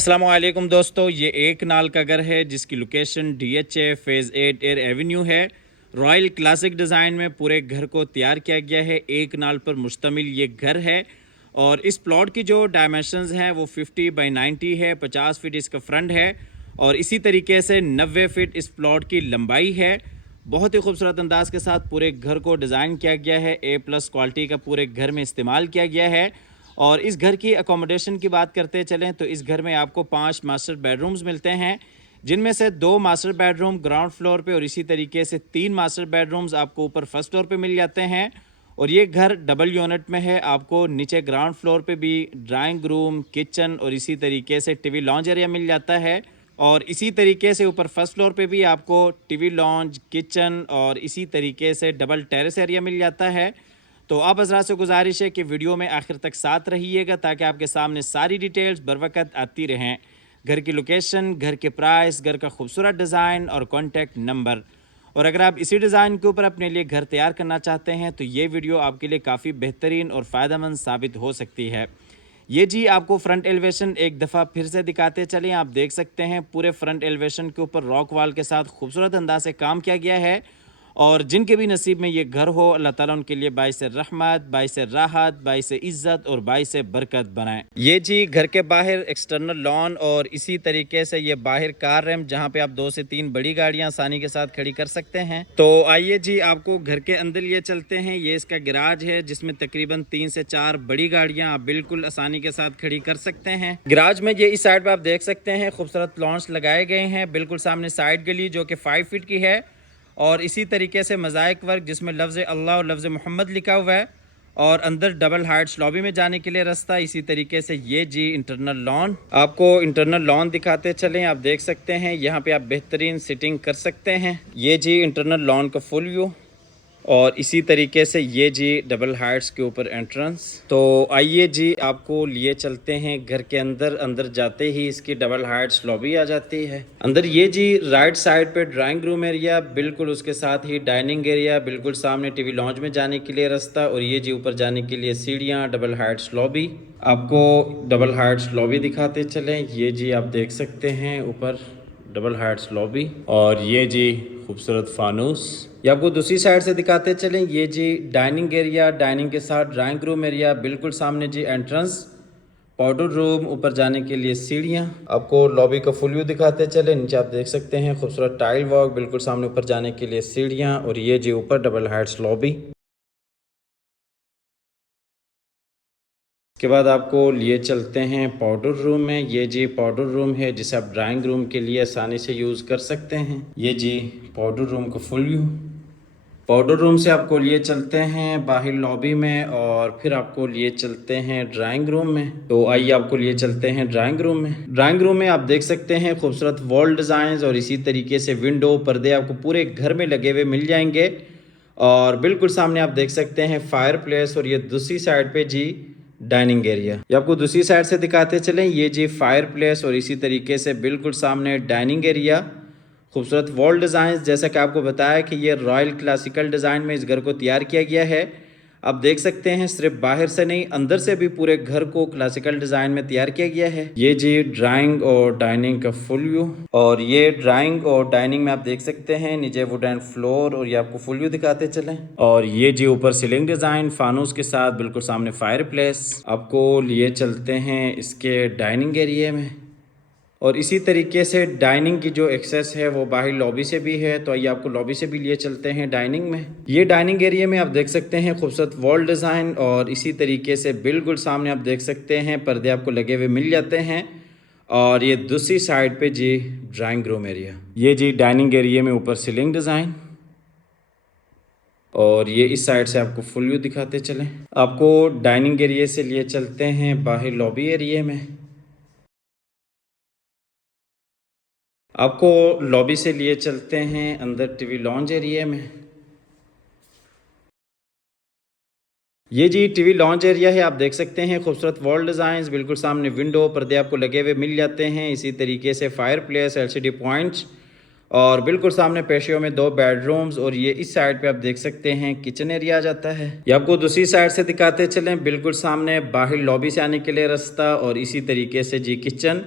अस्सलाम वालेकुम दोस्तों, ये एक नाल का घर है जिसकी location DHA phase 8 air Avenue है। रॉयल क्लासिक डिज़ाइन में पूरे घर को तैयार किया गया है। एक नाल पर मुश्तमिल ये घर है और इस प्लॉट की जो डायमेंशंस हैं वो 50 बाई 90 है। 50 फीट इसका फ्रंट है और इसी तरीके से 90 फीट इस प्लॉट की लंबाई है। बहुत ही खूबसूरत अंदाज के साथ पूरे घर को डिज़ाइन किया गया है। A+ क्वालिटी का पूरे घर में इस्तेमाल किया गया है। और इस घर की अकोमोडेशन की बात करते चलें तो इस घर में आपको 5 मास्टर बेडरूम्स मिलते हैं, जिनमें से 2 मास्टर बेडरूम ग्राउंड फ्लोर पे और इसी तरीके से 3 मास्टर बेडरूम्स आपको ऊपर फर्स्ट फ्लोर पे मिल जाते हैं। और ये घर डबल यूनिट में है। आपको नीचे ग्राउंड फ्लोर पे भी ड्राइंग रूम, किचन और इसी तरीके से टीवी लॉन्ज एरिया मिल जाता है। और इसी तरीके से ऊपर फर्स्ट फ्लोर पे भी आपको टीवी लॉन्ज, किचन और इसी तरीके से डबल टेरेस एरिया मिल जाता है। तो आप हज़रात से गुजारिश है कि वीडियो में आखिर तक साथ रहिएगा ताकि आपके सामने सारी डिटेल्स बर वक्त आती रहें। घर की लोकेशन, घर के प्राइस, घर का खूबसूरत डिज़ाइन और कॉन्टैक्ट नंबर। और अगर आप इसी डिज़ाइन के ऊपर अपने लिए घर तैयार करना चाहते हैं तो ये वीडियो आपके लिए काफ़ी बेहतरीन और फ़ायदेमंद साबित हो सकती है। ये जी आपको फ्रंट एलिवेशन एक दफ़ा फिर से दिखाते चलें। आप देख सकते हैं पूरे फ्रंट एलिवेशन के ऊपर रॉक वॉल के साथ खूबसूरत अंदाज से काम किया गया है। और जिनके भी नसीब में ये घर हो, अल्लाह ताला उनके लिए बाइस रहमत, बाइस राहत, बाइस इज़्ज़त और बाइस बरकत बनाए। ये जी घर के बाहर एक्सटर्नल लॉन और इसी तरीके से ये बाहर कार रैम्प जहाँ पे आप 2 से 3 बड़ी गाड़ियाँ आसानी के साथ खड़ी कर सकते हैं। तो आइए जी आपको घर के अंदर लिए चलते हैं। ये इसका गैराज है जिसमें तकरीबन 3 से 4 बड़ी गाड़ियाँ आप बिल्कुल आसानी के साथ खड़ी कर सकते हैं। गैराज में ये इस साइड पर आप देख सकते हैं खूबसूरत लॉन्स लगाए गए हैं। बिल्कुल सामने साइड गली जो कि 5 फीट की है और इसी तरीके से मोज़ाइक वर्क जिसमें लफ्ज़ अल्लाह और लफ्ज़ मोहम्मद लिखा हुआ है और अंदर डबल हाइट्स लॉबी में जाने के लिए रास्ता। इसी तरीके से ये जी इंटरनल लॉन, आपको इंटरनल लॉन दिखाते चलें। आप देख सकते हैं यहाँ पे आप बेहतरीन सिटिंग कर सकते हैं। ये जी इंटरनल लॉन का फुल व्यू और इसी तरीके से ये जी डबल हाइट्स के ऊपर एंट्रेंस। तो आइए जी आपको लिए चलते हैं घर के अंदर। अंदर जाते ही इसकी डबल हाइट्स लॉबी आ जाती है। अंदर ये जी राइट साइड पे ड्राइंग रूम एरिया, बिल्कुल उसके साथ ही डाइनिंग एरिया, बिल्कुल सामने टीवी लॉन्ज में जाने के लिए रास्ता और ये जी ऊपर जाने के लिए सीढ़ियाँ, डबल हाइट्स लॉबी। आपको डबल हाइट्स लॉबी दिखाते चलें। ये जी आप देख सकते हैं ऊपर डबल हाइट्स लॉबी और ये जी खूबसूरत फानूस। ये आपको दूसरी साइड से दिखाते चलें। ये जी डाइनिंग एरिया, डाइनिंग के साथ ड्राइंग रूम एरिया, बिल्कुल सामने जी एंट्रेंस, पाउडर रूम, ऊपर जाने के लिए सीढ़ियाँ। आपको लॉबी का फुल व्यू दिखाते चले। नीचे आप देख सकते हैं खूबसूरत टाइल वर्क, बिल्कुल सामने ऊपर जाने के लिए सीढ़ियाँ और ये जी ऊपर डबल हाइट्स लॉबी। के बाद आपको लिए चलते हैं पाउडर रूम में। ये जी पाउडर रूम है जिसे आप ड्राइंग रूम के लिए आसानी से यूज़ कर सकते हैं। ये जी पाउडर रूम का फुल व्यू। पाउडर रूम से आपको लिए चलते हैं बाहर लॉबी में और फिर आपको लिए चलते हैं ड्राइंग रूम में। तो आइए आपको लिए चलते हैं ड्राइंग रूम में। ड्राइंग रूम में आप देख सकते हैं खूबसूरत वॉल डिज़ाइन और इसी तरीके से विंडो, पर्दे आपको पूरे घर में लगे हुए मिल जाएंगे। और बिल्कुल सामने आप देख सकते हैं फायर प्लेस और ये दूसरी साइड पे जी डाइनिंग एरिया। ये आपको दूसरी साइड से दिखाते चलें। ये जी फायर प्लेस और इसी तरीके से बिल्कुल सामने डाइनिंग एरिया। खूबसूरत वॉल डिज़ाइन, जैसा कि आपको बताया कि ये रॉयल क्लासिकल डिज़ाइन में इस घर को तैयार किया गया है। आप देख सकते हैं सिर्फ बाहर से नहीं अंदर से भी पूरे घर को क्लासिकल डिज़ाइन में तैयार किया गया है। ये जी ड्राइंग और डाइनिंग का फुल व्यू और ये ड्राइंग और डाइनिंग में आप देख सकते हैं नीचे वुडन फ्लोर और ये आपको फुल व्यू दिखाते चलें। और ये जी ऊपर सीलिंग डिज़ाइन फानूस के साथ, बिल्कुल सामने फायर प्लेस। आपको लिए चलते हैं इसके डाइनिंग एरिया में और इसी तरीके से डाइनिंग की जो एक्सेस है वो बाहर लॉबी से भी है। तो आइए आपको लॉबी से भी लिए चलते हैं डाइनिंग में। ये डाइनिंग एरिया में आप देख सकते हैं खूबसूरत वॉल डिज़ाइन और इसी तरीके से बिल्कुल सामने आप देख सकते हैं पर्दे आपको लगे हुए मिल जाते हैं। और ये दूसरी साइड पे जी ड्राइंग रूम एरिया। ये जी डाइनिंग एरिया में ऊपर सीलिंग डिज़ाइन और ये इस साइड से आपको फुल व्यू दिखाते चलें। आपको डाइनिंग एरिया से लिए चलते हैं बाहर लॉबी एरिया में। आपको लॉबी से लिए चलते हैं अंदर टीवी लॉन्ज एरिया में। ये जी टीवी लॉन्ज एरिया है। आप देख सकते हैं खूबसूरत वॉल डिज़ाइंस, बिल्कुल सामने विंडो, पर्दे आपको लगे हुए मिल जाते हैं। इसी तरीके से फायर प्लेस, LCD पॉइंट्स और बिल्कुल सामने पेशियों में 2 बेडरूम्स और ये इस साइड पे आप देख सकते हैं किचन एरिया आ जाता है। ये आपको दूसरी साइड से दिखाते चलें। बिल्कुल सामने बाहर लॉबी से आने के लिए रास्ता और इसी तरीके से जी किचन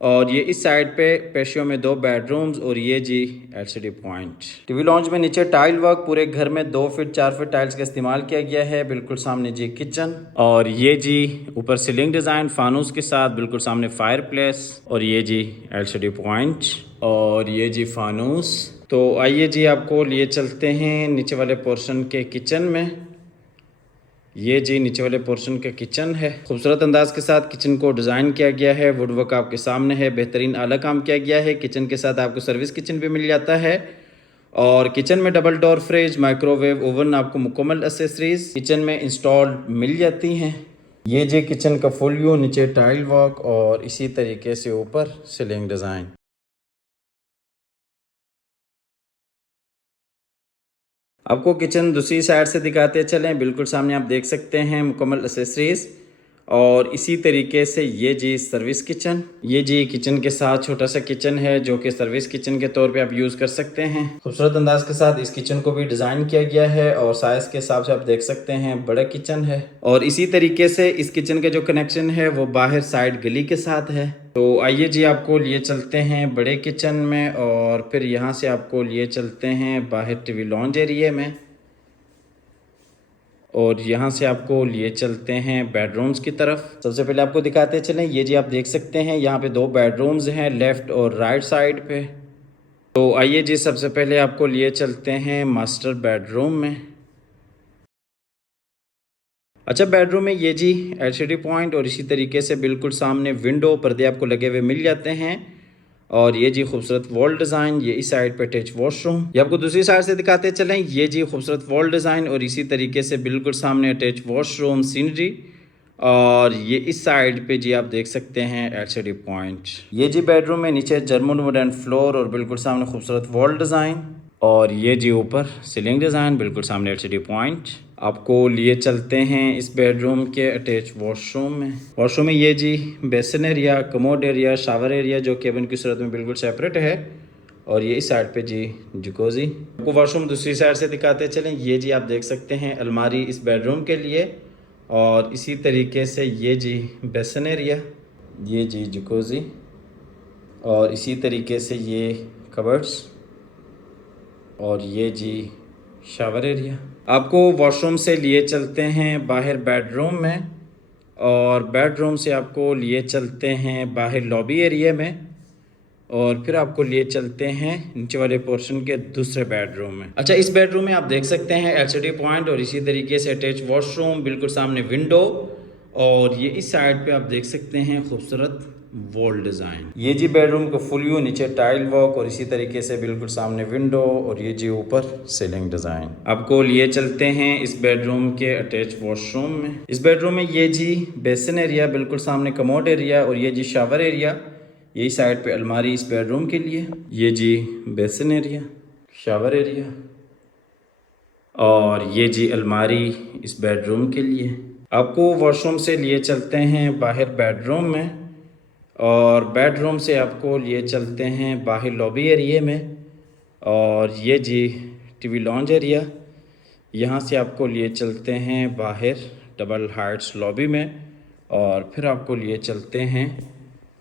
और ये इस साइड पे पेशियो में 2 बेडरूम्स और ये जी एलसीडी पॉइंट। टीवी लॉन्च में नीचे टाइल वर्क, पूरे घर में 2 फीट 4 फीट टाइल्स का इस्तेमाल किया गया है। बिल्कुल सामने जी किचन और ये जी ऊपर सीलिंग डिज़ाइन फानूस के साथ, बिल्कुल सामने फायर प्लेस और ये जी एलसीडी पॉइंट और ये जी फानूस। तो आइए जी आपको लिए चलते हैं नीचे वाले पोर्शन के किचन में। ये जी नीचे वाले पोर्शन का किचन है। खूबसूरत अंदाज के साथ किचन को डिज़ाइन किया गया है। वुडवर्क आपके सामने है, बेहतरीन आला काम किया गया है। किचन के साथ आपको सर्विस किचन भी मिल जाता है और किचन में double door fridge, microwave, oven आपको मुकम्मल एसेसरीज किचन में इंस्टॉल मिल जाती हैं। ये जी किचन का फुल व्यू, नीचे टाइल वर्क और इसी तरीके से ऊपर सीलिंग डिज़ाइन। आपको किचन दूसरी साइड से दिखाते चलें। बिल्कुल सामने आप देख सकते हैं मुकम्मल एसेसरीज और इसी तरीके से ये जी सर्विस किचन। ये जी किचन के साथ छोटा सा किचन है जो कि सर्विस किचन के तौर पे आप यूज़ कर सकते हैं। खूबसूरत अंदाज के साथ इस किचन को भी डिज़ाइन किया गया है और साइज़ के हिसाब से आप देख सकते हैं बड़ा किचन है। और इसी तरीके से इस किचन के जो कनेक्शन है वो बाहर साइड गली के साथ है। तो आइए जी आपको लिए चलते हैं बड़े किचन में और फिर यहाँ से आपको लिए चलते हैं बाहर टीवी लॉन्ज एरिया में और यहाँ से आपको लिए चलते हैं बेडरूम्स की तरफ। सबसे पहले आपको दिखाते चलें। ये जी आप देख सकते हैं यहाँ पे 2 बेडरूम्स हैं लेफ़्ट और राइट साइड पे। तो आइए जी सबसे पहले आपको लिए चलते हैं मास्टर बेडरूम में। अच्छा, बेडरूम में ये जी एलसीडी पॉइंट और इसी तरीके से बिल्कुल सामने विंडो पर्दे आपको लगे हुए मिल जाते हैं और ये जी खूबसूरत वॉल डिज़ाइन। ये इस साइड पे अटैच वॉशरूम। ये आपको दूसरी साइड से दिखाते चलें। ये जी खूबसूरत वॉल डिज़ाइन और इसी तरीके से बिल्कुल सामने अटैच वॉशरूम, सीनरी और ये इस साइड पे जी आप देख सकते हैं एलसीडी पॉइंट। ये जी बेडरूम में नीचे जर्मन वुडन फ्लोर और बिल्कुल सामने खूबसूरत वॉल डिज़ाइन और ये जी ऊपर सीलिंग डिज़ाइन, बिल्कुल सामने एलसीडी पॉइंट। आपको लिए चलते हैं इस बेडरूम के अटैच वॉशरूम में। वॉशरूम में ये जी basin area, commode area, shower area जो केबिन की सूरत में बिल्कुल सेपरेट है और ये इस साइड पे जी जकूज़ी। आपको वॉशरूम दूसरी साइड से दिखाते चलें। ये जी आप देख सकते हैं अलमारी इस बेडरूम के लिए और इसी तरीके से ये जी बेसिन एरिया, ये जी जकूज़ी और इसी तरीके से ये कबर्ड्स और ये जी शावर एरिया। आपको वॉशरूम से लिए चलते हैं बाहर बेडरूम में और बेडरूम से आपको लिए चलते हैं बाहर लॉबी एरिया में और फिर आपको लिए चलते हैं नीचे वाले पोर्शन के दूसरे बेडरूम में। अच्छा, इस बेडरूम में आप देख सकते हैं एलसीडी पॉइंट और इसी तरीके से अटैच वॉशरूम, बिल्कुल सामने विंडो और ये इस साइड पे आप देख सकते हैं खूबसूरत वॉल डिज़ाइन। ये जी बेडरूम का फुल व्यू, नीचे टाइल वर्क और इसी तरीके से बिल्कुल सामने विंडो और ये जी ऊपर सीलिंग डिज़ाइन। आपको लिए चलते हैं इस बेडरूम के अटैच वॉशरूम में। इस बेडरूम में ये जी बेसिन एरिया, बिल्कुल सामने कमोड एरिया और ये जी शावर एरिया। यही साइड पे अलमारी इस बेडरूम के लिए। ये जी बेसिन एरिया, शावर एरिया और ये जी अलमारी इस बेडरूम के लिए। आपको वॉशरूम से लिए चलते हैं बाहर बेडरूम में और बेडरूम से आपको लिए चलते हैं बाहर लॉबी एरिया में और ये जी टीवी लॉन्ज एरिया। यहाँ से आपको लिए चलते हैं बाहर डबल हाइट्स लॉबी में और फिर आपको लिए चलते हैं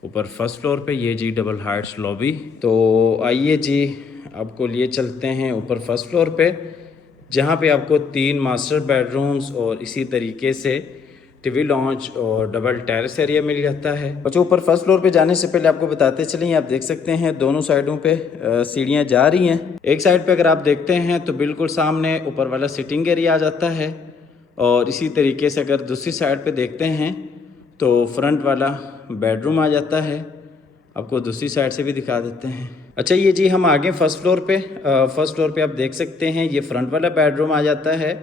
ऊपर फर्स्ट फ्लोर पे। ये जी डबल हाइट्स लॉबी। तो आइए जी आपको लिए चलते हैं ऊपर फर्स्ट फ्लोर पे जहाँ पे आपको 3 मास्टर बेडरूम्स और इसी तरीके से टीवी लॉन्च और डबल टेरेस एरिया मिल जाता है। बच्चों, ऊपर फर्स्ट फ्लोर पे जाने से पहले आपको बताते चलें, आप देख सकते हैं दोनों साइडों पे सीढ़ियाँ जा रही हैं। एक साइड पे अगर आप देखते हैं तो बिल्कुल सामने ऊपर वाला सिटिंग एरिया आ जाता है और इसी तरीके से अगर दूसरी साइड पे देखते हैं तो फ्रंट वाला बेडरूम आ जाता है। आपको दूसरी साइड से भी दिखा देते हैं। अच्छा, ये जी हम आगे फर्स्ट फ्लोर पे आप देख सकते हैं ये फ्रंट वाला बेडरूम आ जाता है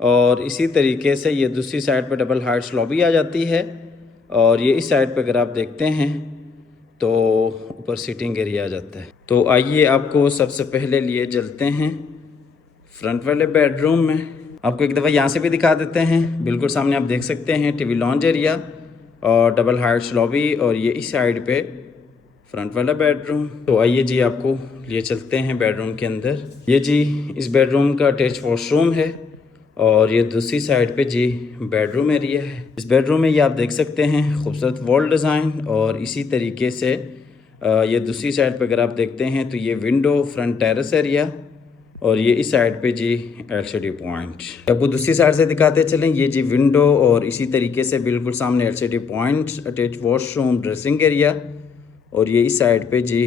और इसी तरीके से ये दूसरी साइड पे डबल हाइट्स लॉबी आ जाती है और ये इस साइड पे अगर आप देखते हैं तो ऊपर सीटिंग एरिया आ जाता है। तो आइए आपको सबसे पहले लिए चलते हैं फ्रंट वाले बेडरूम में। आपको एक दफ़ा यहाँ से भी दिखा देते हैं। बिल्कुल सामने आप देख सकते हैं टीवी लॉन्ज एरिया और डबल हाइट्स लॉबी और ये इस साइड पे फ्रंट वाला बेडरूम। तो आइए जी आपको लिए चलते हैं बेडरूम के अंदर। ये जी इस बेडरूम का अटैच वॉशरूम है और ये दूसरी साइड पे जी बेडरूम एरिया है। इस बेडरूम में ये आप देख सकते हैं खूबसूरत वॉल डिज़ाइन, और इसी तरीके से ये दूसरी साइड पे अगर आप देखते हैं तो ये विंडो, फ्रंट टेरेस एरिया, और ये इस साइड पे जी एलसीडी पॉइंट। आपको दूसरी साइड से दिखाते चलें, ये जी विंडो और इसी तरीके से बिल्कुल सामने LCD point, attach washroom, dressing area, और ये इस साइड पे जी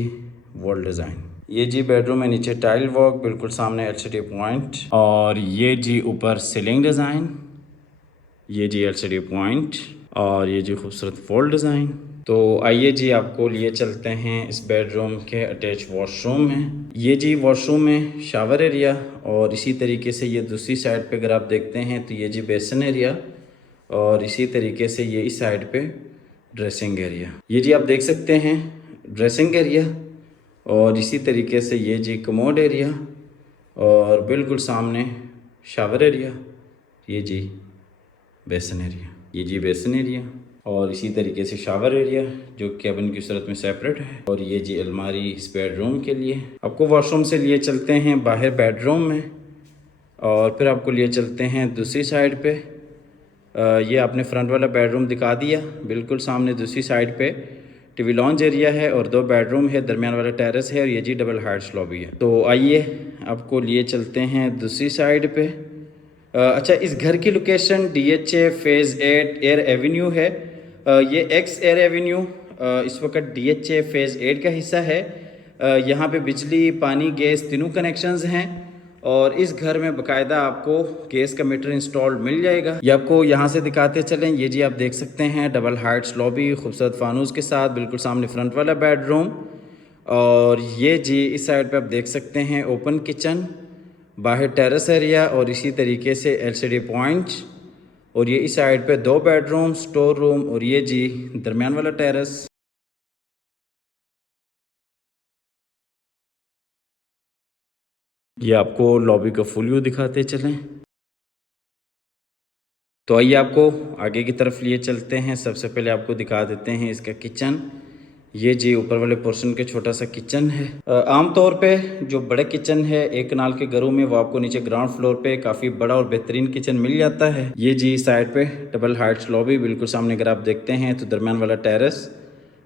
वॉल डिज़ाइन। ये जी बेडरूम है, नीचे टाइल वर्क, बिल्कुल सामने एलसीडी पॉइंट, और ये जी ऊपर सीलिंग डिज़ाइन, ये जी एलसीडी पॉइंट, और ये जी खूबसूरत वॉल डिज़ाइन। तो आइए जी आपको लिए चलते हैं इस बेडरूम के अटैच वॉशरूम में। ये जी वॉशरूम में शावर एरिया, और इसी तरीके से ये दूसरी साइड पे अगर आप देखते हैं तो ये जी बेसन एरिया, और इसी तरीके से ये इस साइड पे ड्रेसिंग एरिया। ये जी आप देख सकते हैं ड्रेसिंग एरिया, और इसी तरीके से ये जी कमोड एरिया, और बिल्कुल सामने शावर एरिया, ये जी बेसन एरिया, ये जी बेसन एरिया, और इसी तरीके से शावर एरिया जो कैबिन की सूरत में सेपरेट है, और ये जी अलमारी इस बेडरूम के लिए। आपको वॉशरूम से लिए चलते हैं बाहर बेडरूम में, और फिर आपको लिए चलते हैं दूसरी साइड पे। ये आपने फ्रंट वाला बेडरूम दिखा दिया, बिल्कुल सामने दूसरी साइड पे टीवी लॉन्ज एरिया है, और 2 बेडरूम है, दरमियान वाला टेरेस है, और ये जी डबल हाइट्स लॉबी है। तो आइए आपको लिए चलते हैं दूसरी साइड पे। अच्छा, इस घर की location DHA phase 8 air Avenue है। ये एक्स एयर एवेन्यू इस वक्त DHA फेज़ 8 का हिस्सा है। यहाँ पे बिजली, पानी, गैस तीनों कनेक्शंस हैं, और इस घर में बाकायदा आपको गैस का मीटर इंस्टॉल मिल जाएगा। ये आपको यहाँ से दिखाते चलें। ये जी आप देख सकते हैं डबल हाइट्स लॉबी खूबसूरत फानूस के साथ, बिल्कुल सामने फ्रंट वाला बेडरूम, और ये जी इस साइड पे आप देख सकते हैं ओपन किचन, बाहर टेरेस एरिया, और इसी तरीके से एलसीडी पॉइंट, और ये इस साइड पे 2 बेडरूम, स्टोर रूम, और ये जी दरमियान वाला टेरेस। ये आपको लॉबी का फुल व्यू दिखाते चलें। तो आइए आपको आगे की तरफ लिए चलते हैं। सबसे पहले आपको दिखा देते हैं इसका किचन। ये जी ऊपर वाले पोर्शन के छोटा सा किचन है। आमतौर पे जो बड़े किचन है एक कनाल के घरों में, वो आपको नीचे ग्राउंड फ्लोर पे काफ़ी बड़ा और बेहतरीन किचन मिल जाता है। ये जी साइड पे डबल हाइट्स लॉबी, बिल्कुल सामने अगर आप देखते हैं तो दरमियान वाला terrace,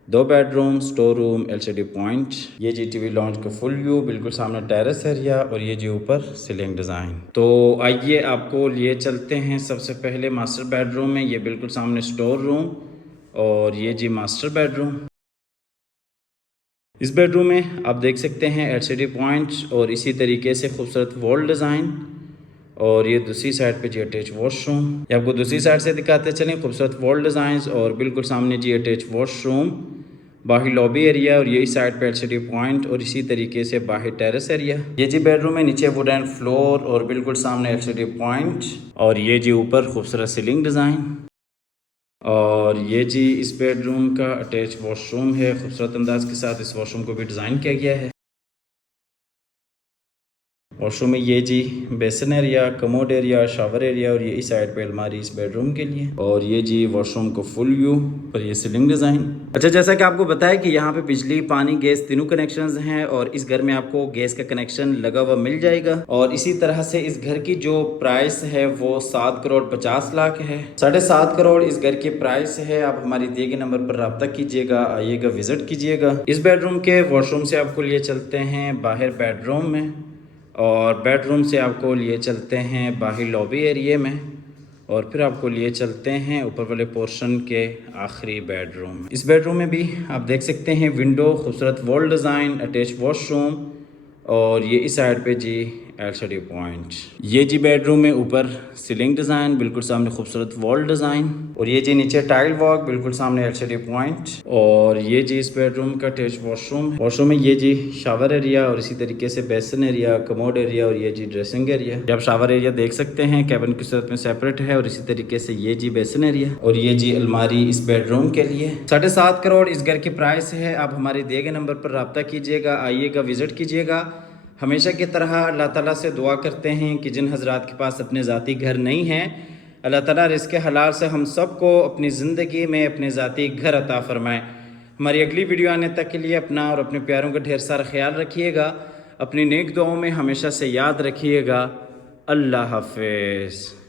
2 bedroom, store room, LCD point. ये जी टीवी लॉन्च का फुल व्यू, बिल्कुल सामने टेरेस एरिया, और ये जी ऊपर सीलिंग डिज़ाइन। तो आइए आपको लिए चलते हैं सबसे पहले मास्टर बेडरूम में। ये बिल्कुल सामने स्टोर रूम, और ये जी मास्टर बेडरूम। इस बेडरूम में आप देख सकते हैं एलसीडी पॉइंट, और इसी तरीके से खूबसूरत वॉल डिज़ाइन, और ये दूसरी साइड पे जी अटैच वॉशरूम। ये आपको दूसरी साइड से दिखाते चलें, खूबसूरत वॉल डिज़ाइंस, और बिल्कुल सामने जी अटैच वॉशरूम, बाहर लॉबी एरिया, और यही साइड पे एलसीडी पॉइंट, और इसी तरीके से बाहर टेरेस एरिया। ये जी बेडरूम है, नीचे वुडन फ्लोर, और बिल्कुल सामने एलसीडी पॉइंट, और ये जी ऊपर खूबसूरत सीलिंग डिज़ाइन, और ये जी इस बेडरूम का अटैच वॉशरूम है। खूबसूरत अंदाज के साथ इस वॉशरूम को भी डिज़ाइन किया गया है। वॉशरूम में ये जी बेसन area, commode area, shower area, और ये इस साइड पे अलमारी इस बेडरूम के लिए, और ये जी वॉशरूम को फुल व्यू पर ये सीलिंग डिज़ाइन। अच्छा, जैसा कि आपको बताया कि यहाँ पे बिजली, पानी, गैस तीनों कनेक्शंस हैं, और इस घर में आपको गैस का कनेक्शन लगा हुआ मिल जाएगा। और इसी तरह से इस घर की जो प्राइस है वो 7 करोड़ 50 लाख है। 7.5 करोड़ इस घर की प्राइस है। आप हमारी दिए गए नंबर पर रब्ता कीजिएगा, आइएगा, विजिट कीजिएगा। इस बेडरूम के वॉशरूम से आपको लिए चलते हैं बाहर बेडरूम में, और बेडरूम से आपको लिए चलते हैं बाहर लॉबी एरिया में, और फिर आपको लिए चलते हैं ऊपर वाले पोर्शन के आखिरी बेडरूम में। इस बेडरूम में भी आप देख सकते हैं विंडो, खूबसूरत वॉल डिज़ाइन, अटैच वॉशरूम, और ये इस साइड पे जी एलसीडी पॉइंट। ये जी बेडरूम में ऊपर सीलिंग डिज़ाइन, बिल्कुल सामने खूबसूरत वॉल डिज़ाइन, और ये जी नीचे टाइल वर्क, बिल्कुल सामने एलसीडी पॉइंट, और ये जी इस बेडरूम का अटैच वॉशरूम। वॉशरूम में ये जी शावर एरिया, और इसी तरीके से बेसन एरिया, कमोड एरिया, और ये जी ड्रेसिंग एरिया। आप शावर एरिया देख सकते हैं कैबिन की सूरत में सेपरेट है, और इसी तरीके से ये जी बेसन एरिया, और ये जी अलमारी इस बेडरूम के लिए। 7.5 करोड़ इस घर की प्राइस है। आप हमारे दिए गए नंबर पर रब्ता कीजिएगा, आइएगा, विजिट कीजिएगा। हमेशा की तरह अल्लाह ताला से दुआ करते हैं कि जिन हज़रात के पास अपने ज़ाती घर नहीं हैं, अल्लाह ताला रिज़्क़ हलाल से हम सब को अपनी ज़िंदगी में अपने ज़ाती घर अता फ़रमाए। हमारी अगली वीडियो आने तक के लिए अपना और अपने प्यारों का ढेर सारा ख्याल रखिएगा। अपनी नेक दुआओं में हमेशा से याद रखिएगा। अल्लाह हाफिज़।